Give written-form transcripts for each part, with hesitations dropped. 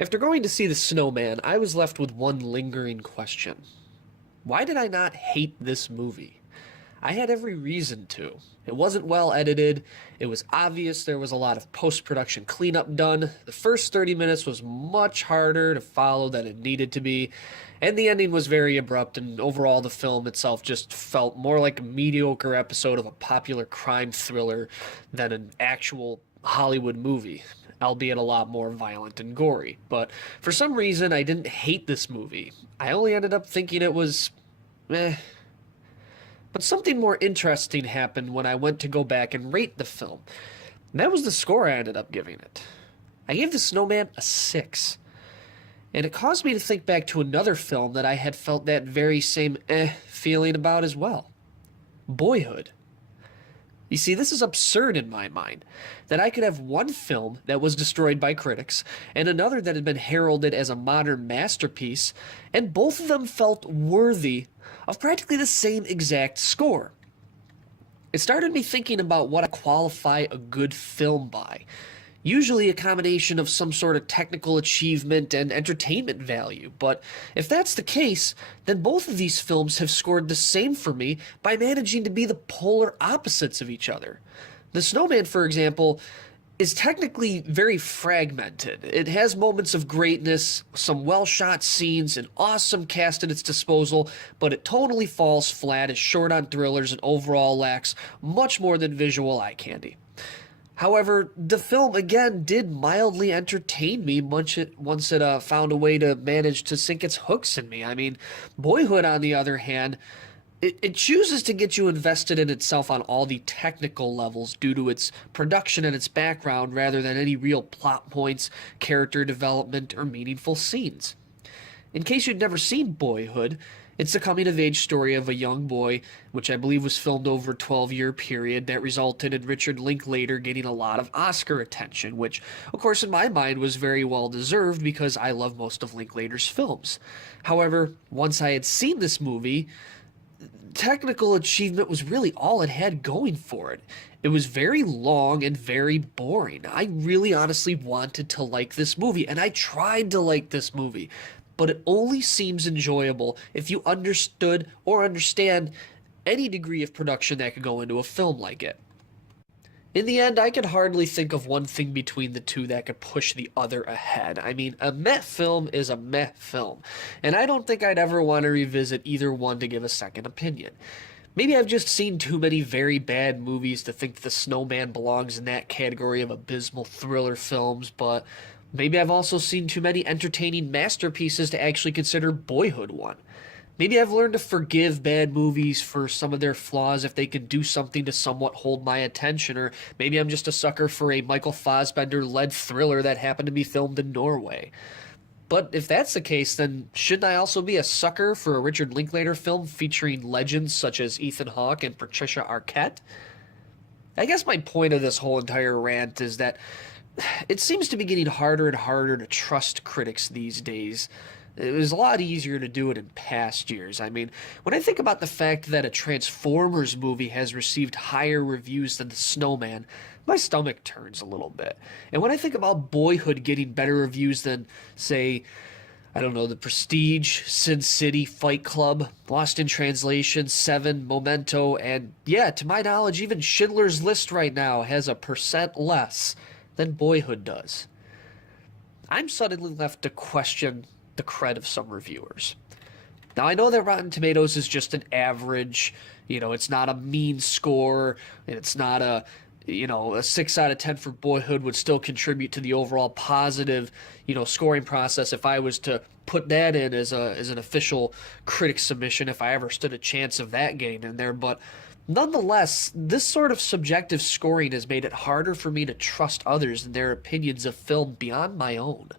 After going to see The Snowman, I was left with one lingering question. Why did I not hate this movie? I had every reason to. It wasn't well edited. It was obvious there was a lot of post-production cleanup done. The first 30 minutes was much harder to follow than it needed to be. And the ending was very abrupt, and overall the film itself just felt more like a mediocre episode of a popular crime thriller than an actual Hollywood movie, albeit a lot more violent and gory. But for some reason, I didn't hate this movie. I only ended up thinking it was meh. But something more interesting happened when I went to go back and rate the film. And that was the score I ended up giving it. I gave The Snowman a 6. And it caused me to think back to another film that I had felt that very same feeling about as well. Boyhood. You see, this is absurd in my mind, that I could have one film that was destroyed by critics, and another that had been heralded as a modern masterpiece, and both of them felt worthy of practically the same exact score. It started me thinking about what I qualify a good film by. Usually a combination of some sort of technical achievement and entertainment value, but if that's the case, then both of these films have scored the same for me by managing to be the polar opposites of each other. The Snowman, for example, is technically very fragmented. It has moments of greatness, some well-shot scenes, an awesome cast at its disposal, but it totally falls flat, is short on thrillers, and overall lacks much more than visual eye candy. However, the film, again, did mildly entertain me once it found a way to manage to sink its hooks in me. I mean, Boyhood, on the other hand, it chooses to get you invested in itself on all the technical levels due to its production and its background rather than any real plot points, character development, or meaningful scenes. In case you'd never seen Boyhood, it's the coming-of-age story of a young boy, which I believe was filmed over a 12-year period that resulted in Richard Linklater getting a lot of Oscar attention, which, of course, in my mind was very well-deserved because I love most of Linklater's films. However, once I had seen this movie, technical achievement was really all it had going for it. It was very long and very boring. I really honestly wanted to like this movie, and I tried to like this movie, but it only seems enjoyable if you understood or understand any degree of production that could go into a film like it. In the end, I could hardly think of one thing between the two that could push the other ahead. I mean, a meh film is a meh film, and I don't think I'd ever want to revisit either one to give a second opinion. Maybe I've just seen too many very bad movies to think The Snowman belongs in that category of abysmal thriller films, but maybe I've also seen too many entertaining masterpieces to actually consider Boyhood one. Maybe I've learned to forgive bad movies for some of their flaws if they can do something to somewhat hold my attention, or maybe I'm just a sucker for a Michael Fassbender-led thriller that happened to be filmed in Norway. But if that's the case, then shouldn't I also be a sucker for a Richard Linklater film featuring legends such as Ethan Hawke and Patricia Arquette? I guess my point of this whole entire rant is that it seems to be getting harder and harder to trust critics these days. It was a lot easier to do it in past years. I mean, when I think about the fact that a Transformers movie has received higher reviews than The Snowman, my stomach turns a little bit. And when I think about Boyhood getting better reviews than, say, I don't know, The Prestige, Sin City, Fight Club, Lost in Translation, Seven, Memento, and yeah, to my knowledge, even Schindler's List right now has a percent less than Boyhood does, I'm suddenly left to question the cred of some reviewers. Now, I know that Rotten Tomatoes is just an average, it's not a mean score, and it's not a 6 out of 10 for Boyhood would still contribute to the overall positive, scoring process if I was to put that in as an official critic submission, if I ever stood a chance of that getting in there. But nonetheless, this sort of subjective scoring has made it harder for me to trust others and their opinions of film beyond my own.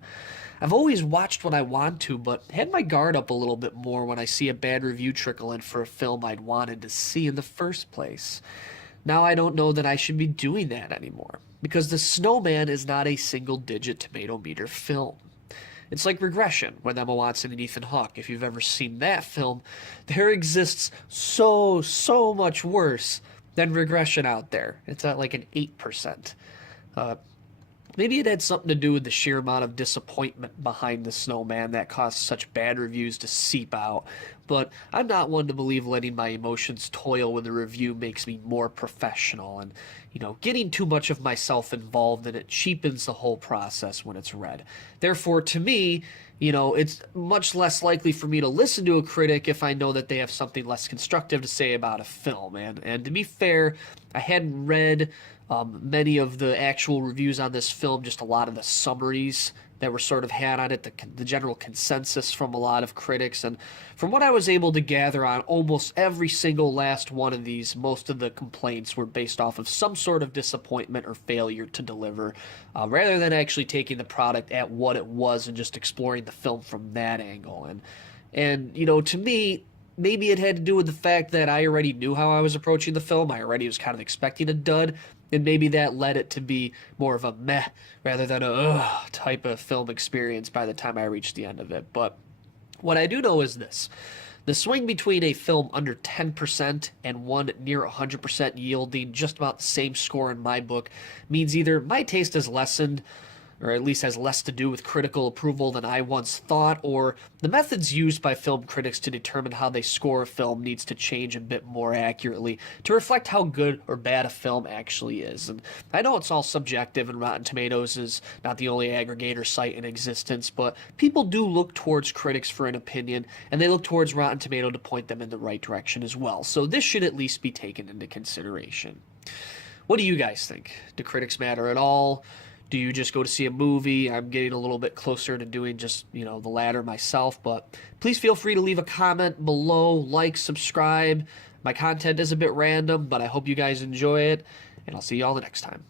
I've always watched what I want to, but had my guard up a little bit more when I see a bad review trickle in for a film I'd wanted to see in the first place. Now I don't know that I should be doing that anymore, because The Snowman is not a single-digit tomato meter film. It's like Regression with Emma Watson and Ethan Hawke. If you've ever seen that film, there exists so much worse than Regression out there. It's at like an 8%. Maybe it had something to do with the sheer amount of disappointment behind the Snowman that caused such bad reviews to seep out, but I'm not one to believe letting my emotions toil when the review makes me more professional, and, getting too much of myself involved in it cheapens the whole process when it's read. Therefore, to me, it's much less likely for me to listen to a critic if I know that they have something less constructive to say about a film. And to be fair, I hadn't read many of the actual reviews on this film, just a lot of the summaries that were sort of had on it, the general consensus from a lot of critics. And from what I was able to gather on almost every single last one of these, most of the complaints were based off of some sort of disappointment or failure to deliver, rather than actually taking the product at what it was and just exploring the film from that angle. And to me, maybe it had to do with the fact that I already knew how I was approaching the film. I already was kind of expecting a dud, and maybe that led it to be more of a meh rather than a ugh type of film experience by the time I reached the end of it. But what I do know is this. The swing between a film under 10% and one near 100% yielding just about the same score in my book means either my taste has lessened, or at least has less to do with critical approval than I once thought, or the methods used by film critics to determine how they score a film needs to change a bit more accurately to reflect how good or bad a film actually is. And I know it's all subjective, and Rotten Tomatoes is not the only aggregator site in existence, but people do look towards critics for an opinion, and they look towards Rotten Tomato to point them in the right direction as well. So this should at least be taken into consideration. What do you guys think? Do critics matter at all? Do you just go to see a movie? I'm getting a little bit closer to doing just, the latter myself, but please feel free to leave a comment below, like, subscribe. My content is a bit random, but I hope you guys enjoy it, and I'll see you all the next time.